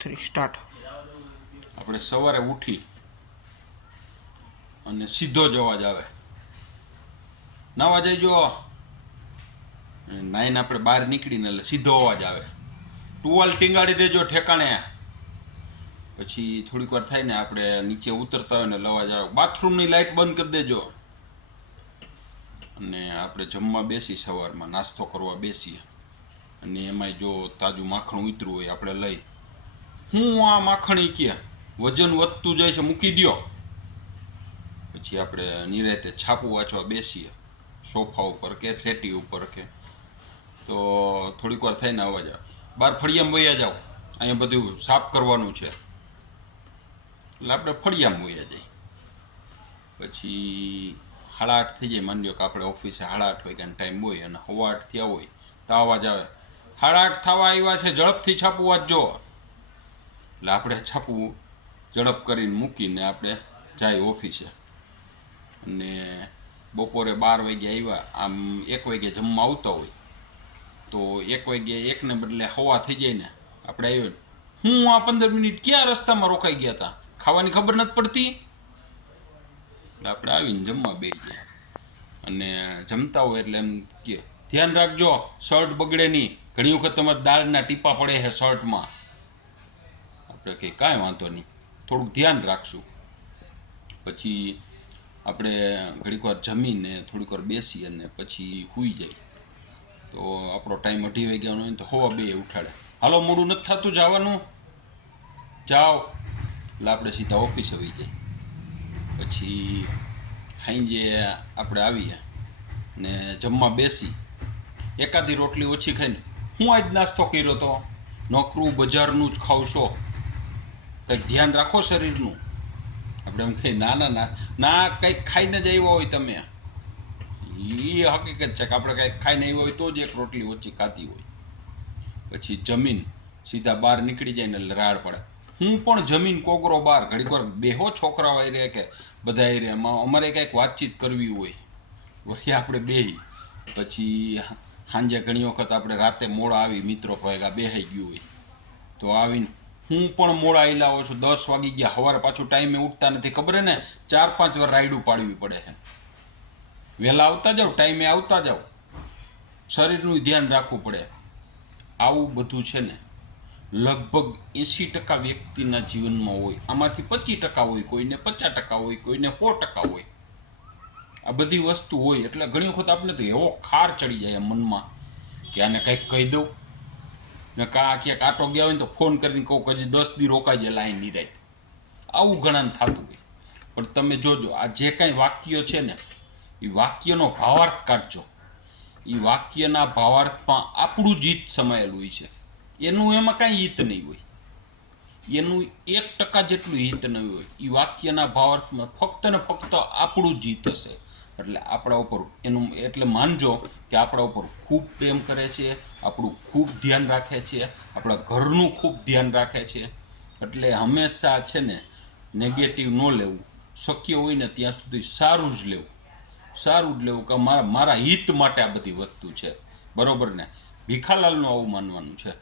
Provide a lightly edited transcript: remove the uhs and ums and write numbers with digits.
3 start. આપણે સવારે ઉઠી અને સીધો જ અવાજ આવે, નાવા જઈજો. નાઈને આપણે બહાર નીકળીને એટલે સીધો અવાજ આવે, ટુવાલ ટીંગાડી દેજો ઠેકાણે. પછી થોડીક વાર થાય ને આપણે નીચે ઉતરતા હોય ને એટલે અવાજ આવે, બાથરૂમની લાઇટ બંધ કરી દેજો. અને આપણે જમવા બેસી, સવારમાં નાસ્તો કરવા બેસીએ અને એમાંય જો તાજું માખણ ઉતર્યું હોય આપણે લઈ, હું આ માખણી કે વજન વધતું જાય છે, મૂકી દો. પછી આપણે નિરાતે છાપું વાંચવા બેસીએ, સોફા ઉપર કે સેટી ઉપર કે. તો થોડીક વાર થઈને અવાજ આવે, બહાર ફળિયામાં વયા જાઓ, અહીંયા બધું સાફ કરવાનું છે. એટલે આપણે ફળિયામાં વયા જઈએ. પછી 8:30 થઈ જાય, માની લો કે આપણે ઓફિસે 8:30 વાગ્યાનો ટાઈમ હોય અને 8:15 થયા હોય તો અવાજ આવે, 8:30 થવા આવ્યા છે, ઝડપથી છાપું વાંચજો. એટલે આપણે છાપું ઝડપ કરીને મૂકીને આપણે જાય ઓફિસે. અને બપોરે 12 વાગ્યા આવ્યા, આમ 1 વાગ્યે જમવા આવતા હોય તો 1 વાગ્યે એકને બદલે 1:15 થઈ જાય ને આપણે આવ્યો, હું આ 15 મિનિટ ક્યાં રસ્તામાં રોકાઈ ગયા હતા, ખાવાની ખબર નથી પડતી. એટલે આપણે આવીને જમવા બેસી જાય. અને જમતા હોય એટલે એમ કે ધ્યાન રાખજો શર્ટ બગડે નહીં, ઘણી વખત તમારે દાળના ટીપા પડે છે શર્ટમાં. આપણે કંઈ કાંઈ વાંધો નહીં, થોડુંક ધ્યાન રાખશું. પછી આપણે ઘડીક વાર જમીને થોડીક વાર બેસી અને પછી સૂઈ જાય. તો આપણો ટાઈમ 2:30 વાગ્યાનો હોય તો 1:15 ઉઠાડે, હાલો મોડું નથી થતું જવાનું, જાઓ. એટલે આપણે સીધા ઓફિસે વહી જાય. પછી સાંજે આપણે આવીએ ને જમવા બેસી, એકાદી રોટલી ઓછી ખાઈને, હું આજ નાસ્તો કર્યો તો, નોકરું બજારનું જ ખાવશો, કંઈક ધ્યાન રાખો શરીરનું. આપણે એમ કહીએ ના ના ના ના, કંઈક ખાઈને જ આવ્યો હોય તમે, એ હકીકત છે કે આપણે કંઈક ખાઈને આવ્યો હોય તો જ એક રોટલી ઓછી ખાતી હોય. પછી જમીન સીધા બહાર નીકળી જાય ને એટલે રાડ પડે, હું પણ જમીન કોગરો બહાર ઘડીક વાર બેહો, છોકરાઓ આવી રહ્યા કે બધા આવી રહ્યા, અમારે કંઈક વાતચીત કરવી હોય વળી આપણે બેહી. પછી સાંજે ઘણી વખત આપણે રાતે મોડા આવી, મિત્રો ભેગા બેહાઈ ગયું હોય તો આવીને હું પણ મોડા આવેલા આવો છું, 10 વાગી ગયા, સવારે પાછું ટાઈમે ઉઠતા નથી, ખબર ને 4-5 વાર રાયડું પાડવી પડે છે. વહેલા આવતા જાઓ, ટાઈમે આવતા જાઓ, શરીરનું ધ્યાન રાખવું પડે. આવું બધું છે ને લગભગ 80% વ્યક્તિના જીવનમાં હોય, આમાંથી 25% હોય, કોઈને 50% હોય, કોઈને 100% હોય. આ બધી વસ્તુ હોય. એટલે ઘણી વખત આપણે તો એવો ખાર ચડી જાય મનમાં કે આને કંઈક કહી દઉં ને, ક્યાંક આટો ગયા હોય ને તો ફોન કરીને કહું કે હજી 10 દી રોકાઈ જાય લાઈન નિરાય. આવું ઘણાને થતું હોય. પણ તમે જોજો, આ જે કાંઈ વાક્યો છે ને, એ વાક્યનો ભાવાર્થ કાઢજો. એ વાક્યના ભાવાર્થમાં આપણું જ હિત સમાયેલું હોય છે, એનું એમાં કાંઈ હિત નહીં હોય, એનું 1% જેટલું હિત નહીં હોય. એ વાક્યના ભાવાર્થમાં ફક્ત ને ફક્ત આપણું જ હિત હશે. એટલે આપણા ઉપર એનું, એટલે માનજો કે આપણા ઉપર ખૂબ પ્રેમ કરે છે, આપણું ખૂબ ધ્યાન રાખે છે, આપણા ઘરનું ખૂબ ધ્યાન રાખે છે. એટલે હંમેશા છે ને નેગેટિવ ન લેવું, શક્ય હોય ને ત્યાં સુધી સારું જ લેવું, સારું જ લેવું કે મારા હિત માટે આ બધી વસ્તુ છે, બરોબર ને. ભીખાલાલનું આવું માનવાનું છે.